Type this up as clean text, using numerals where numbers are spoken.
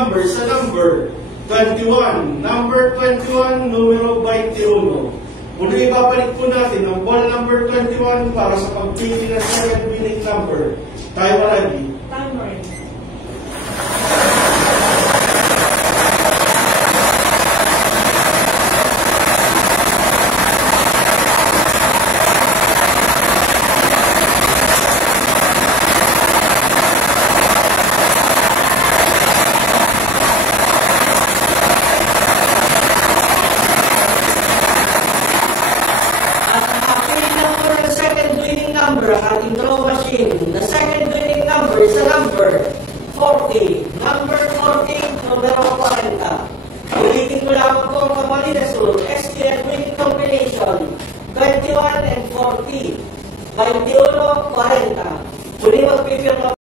number sa number 21. Number 21, numero 21. Muli ibabalik po natin ang ball number 21 para sa pagpili ng 7 winning number. Tayo ready? Timer. Number ang ating draw machine. The second winning number is the number 40. Number 40, numero 40. Ulitin ko lamang po ang kapatid na sul. SQL winning combination 21 and 40. 21, 40. Muli magpipirma